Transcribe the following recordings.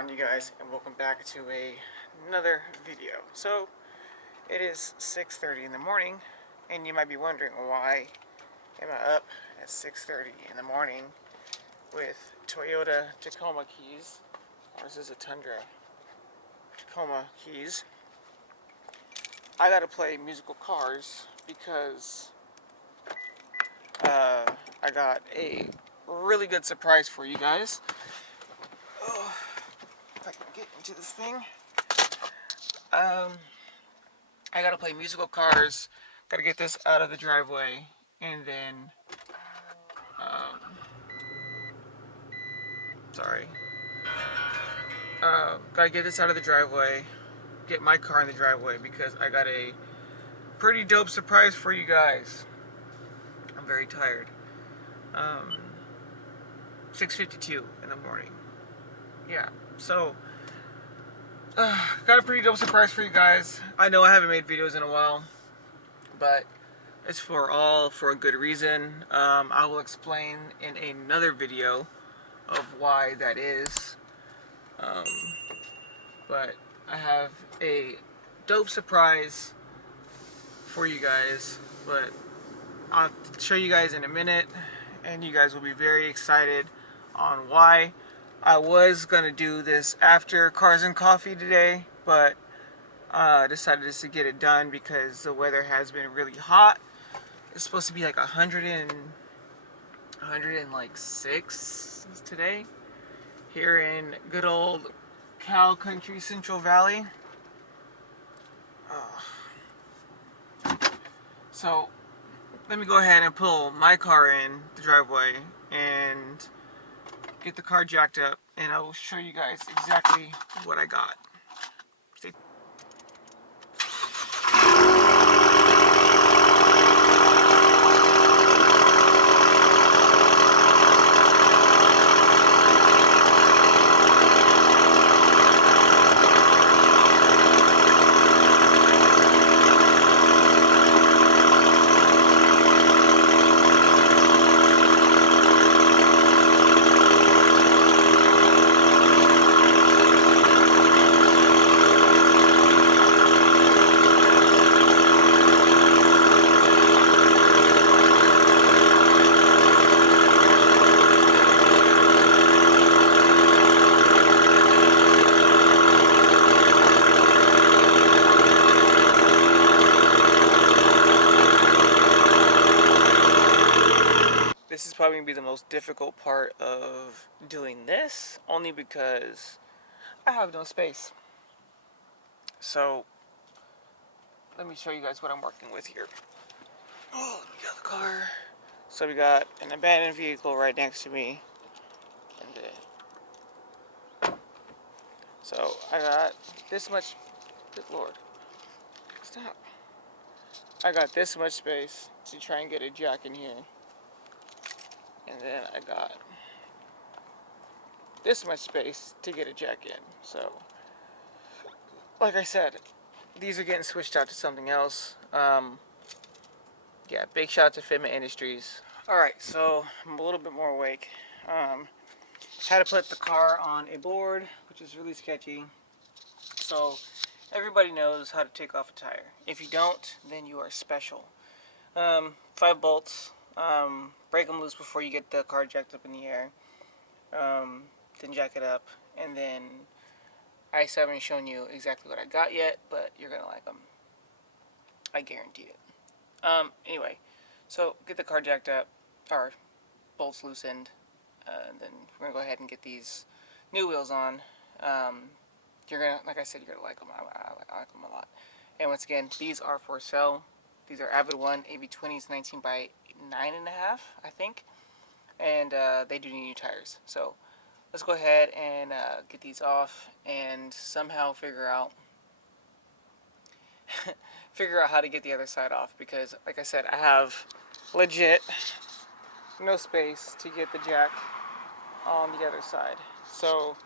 on, you guys, and welcome back to another video. So it is 6:30 in the morning, and you might be wondering, why am I up at 6:30 in the morning with Toyota Tacoma keys? Ours is a Tundra Tacoma keys. I gotta play musical cars because I got a really good surprise for you guys. Oh, if I can get into this thing. I gotta play musical cars. Gotta get this out of the driveway, and then, sorry. Gotta get this out of the driveway. Get my car in the driveway because I got a pretty dope surprise for you guys. I'm very tired. 6:52 in the morning. Yeah. So, got a pretty dope surprise for you guys. I know I haven't made videos in a while, but it's for a good reason. I will explain in another video of why that is. But I have a dope surprise for you guys, but I'll show you guys in a minute, and you guys will be very excited on why. I was gonna do this after Cars and Coffee today, but decided just to get it done because the weather has been really hot. It's supposed to be like 106 today here in good old Cow Country, Central Valley. So let me go ahead and pull my car in the driveway and get the car jacked up, and I will show you guys exactly what I got. Stay This is probably going to be the most difficult part of doing this, only because I have no space. So, let me show you guys what I'm working with here. Oh, we got the car. So we got an abandoned vehicle right next to me. So I got this much, good lord, stop. I got this much space to try and get a jack in here. And then I got this much space to get a jack in. So, like I said, these are getting switched out to something else. Yeah, big shout out to Fitment Industries. Alright, so I'm a little bit more awake. Had to put the car on a board, which is really sketchy. So, everybody knows how to take off a tire. If you don't, then you are special. 5 bolts. Break them loose before you get the car jacked up in the air. Then jack it up, and then I still haven't shown you exactly what I got yet, but you're gonna like them. I guarantee it. Anyway, so get the car jacked up, or bolts loosened, and then we're gonna go ahead and get these new wheels on. You're gonna, like I said, you're gonna like them. I like them a lot. And once again, these are for sale. These are Avid One AB20s, 19 by 9.5, I think, and they do need new tires. So let's go ahead and get these off and somehow figure out how to get the other side off, because like I said, I have legit no space to get the jack on the other side. So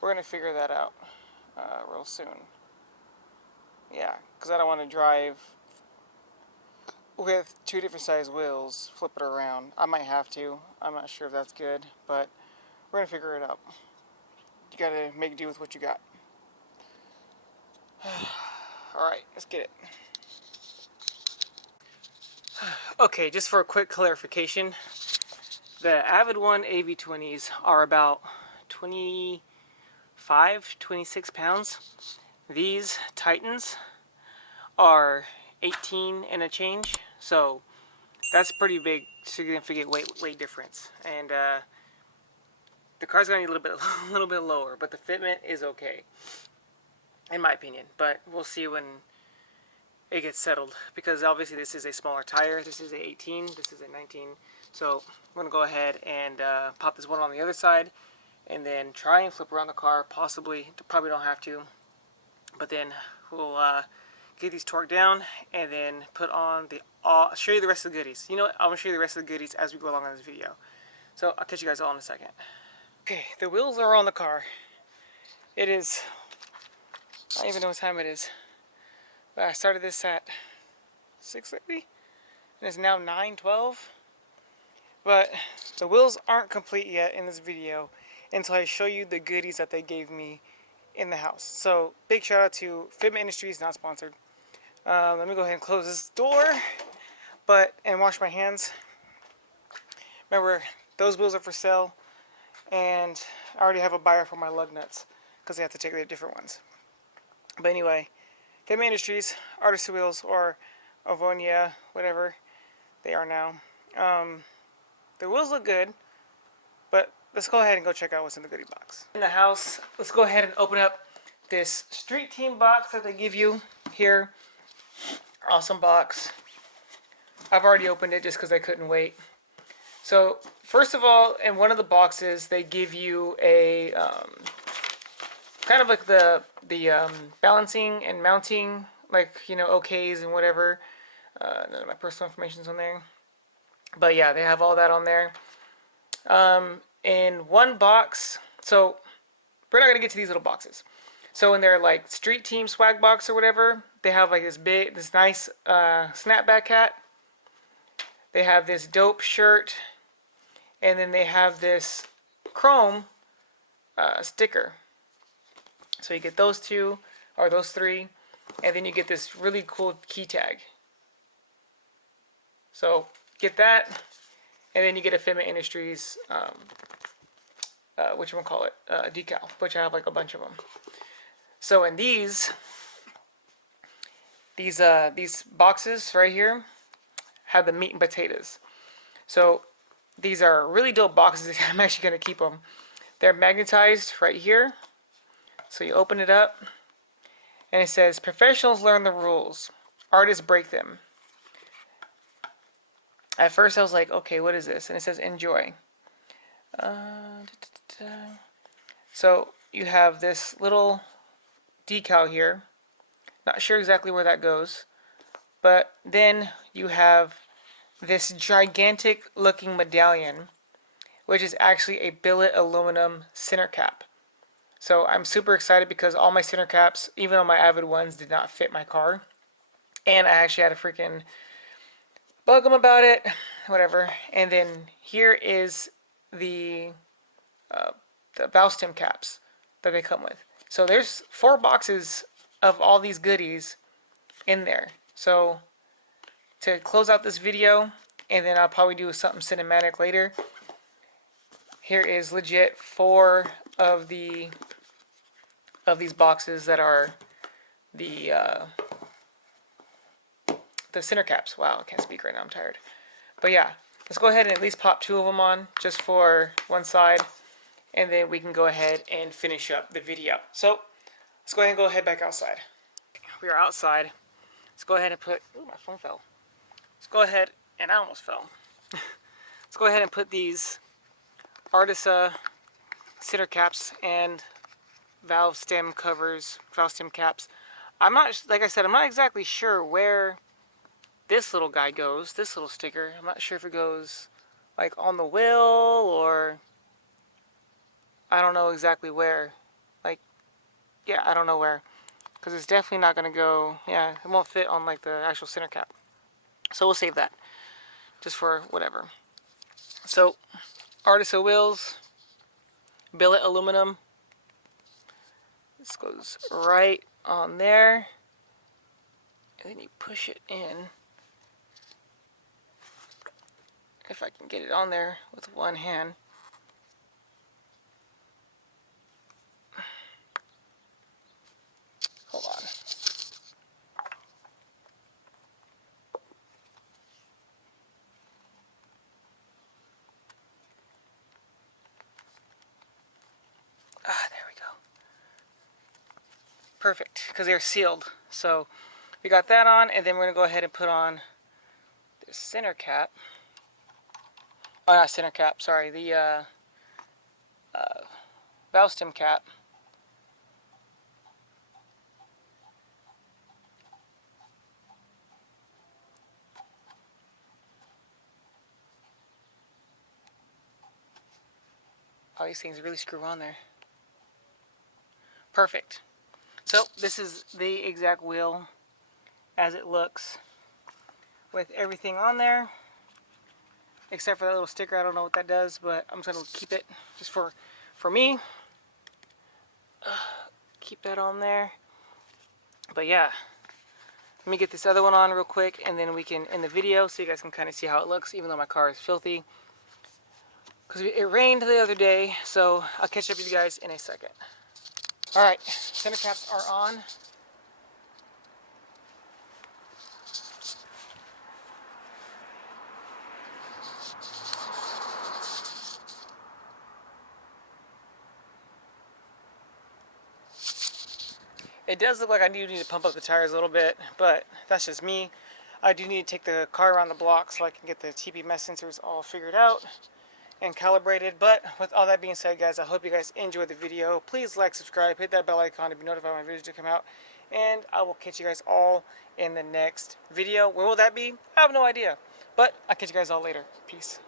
we're gonna figure that out real soon. Yeah, because I don't want to drive with 2 different size wheels, flip it around. I might have to. I'm not sure if that's good, but we're gonna figure it out. you gotta make do with what you got. Alright, let's get it. Okay, just for a quick clarification, the Avid One AV20s are about 25, 26 pounds. These Titans are 18 and a change, so that's pretty big, significant weight difference. And the car's gonna need a little bit lower, but the fitment is okay, in my opinion. But we'll see when it gets settled, because obviously this is a smaller tire. This is a 18, this is a 19. So I'm gonna go ahead and pop this one on the other side, and then try and flip around the car. Possibly, probably don't have to, but then we'll get these torqued down, and then put on the. Show you the rest of the goodies. You know what? I'm gonna show you the rest of the goodies as we go along in this video. So I'll catch you guys all in a second. Okay, the wheels are on the car. It is, I don't even know what time it is. But I started this at 6:30, and it's now 9:12. But the wheels aren't complete yet in this video until I show you the goodies that they gave me in the house. So big shout out to Fitment Industries, not sponsored. Let me go ahead and close this door, and wash my hands. Remember, those wheels are for sale, and I already have a buyer for my lug nuts because they have to take their different ones. But anyway, Fitment Industries, Artist Wheels, or Anovia, whatever they are now. The wheels look good, but let's go ahead and go check out what's in the goodie box. In the house, let's go ahead and open up this Street Team box that they give you here. Awesome box. I've already opened it just because I couldn't wait. So first of all, in one of the boxes, they give you a kind of like the balancing and mounting, like, you know, OKs and whatever. None of my personal information's on there, but yeah, they have all that on there. In one box, so we're not gonna get to these little boxes. So in their like Street Team swag box or whatever, they have like this nice snapback hat. They have this dope shirt, and then they have this chrome sticker. So you get those two, or those three, and then you get this really cool key tag. So get that, and then you get a Fitment Industries, decal, which I have like a bunch of them. So in these boxes right here have the meat and potatoes. So these are really dope boxes. I'm actually gonna keep them. They're magnetized right here. So you open it up, and it says, "Professionals learn the rules, artists break them." At first I was like, okay, what is this? And it says, "Enjoy." So you have this little decal here. Not sure exactly where that goes. But then you have this gigantic looking medallion, which is actually a billet aluminum center cap. So I'm super excited because all my center caps, even on my Avid ones, did not fit my car. And I actually had to freaking bug them about it, whatever. And then here is the valve stem caps that they come with. So there's 4 boxes of all these goodies in there. So to close out this video, and then I'll probably do something cinematic later, here is legit 4 of these boxes that are the center caps. Wow, I can't speak right now, I'm tired. But yeah, let's go ahead and at least pop 2 of them on just for one side, and then we can go ahead and finish up the video. So let's go ahead and head back outside. We are outside. Let's go ahead and put, ooh, my phone fell. Let's go ahead, and I almost fell. Let's go ahead and put these Artisa center caps and valve stem covers, valve stem caps. I'm not, like I said, I'm not exactly sure where this little guy goes, this little sticker. I'm not sure if it goes like on the wheel, or I don't know exactly where. Like, yeah, I don't know where, because it's definitely not going to go, yeah, it won't fit on like the actual center cap. So we'll save that just for whatever. So Artisa wheels, billet aluminum, This goes right on there, and then you push it in. If I can get it on there with one hand. Hold on. Ah, there we go. Perfect, because they're sealed. So we got that on, and then we're going to go ahead and put on the center cap. Oh, not center cap, sorry. The valve stem cap. All these things really screw on there. Perfect. So this is the exact wheel as it looks with everything on there, except for that little sticker. I don't know what that does, but I'm just going to keep it just for me. Keep that on there. But yeah, let me get this other one on real quick, and then we can end the video so you guys can kind of see how it looks, even though my car is filthy. Because it rained the other day, so I'll catch up with you guys in a second. Alright, center caps are on. It does look like I do need to pump up the tires a little bit, but that's just me. I do need to take the car around the block so I can get the TPMS sensors all figured out and calibrated. But with all that being said, guys, I hope you guys enjoyed the video. Please like, subscribe, hit that bell icon to be notified when my videos do come out. And I will catch you guys all in the next video. When will that be? I have no idea. But I'll catch you guys all later. Peace.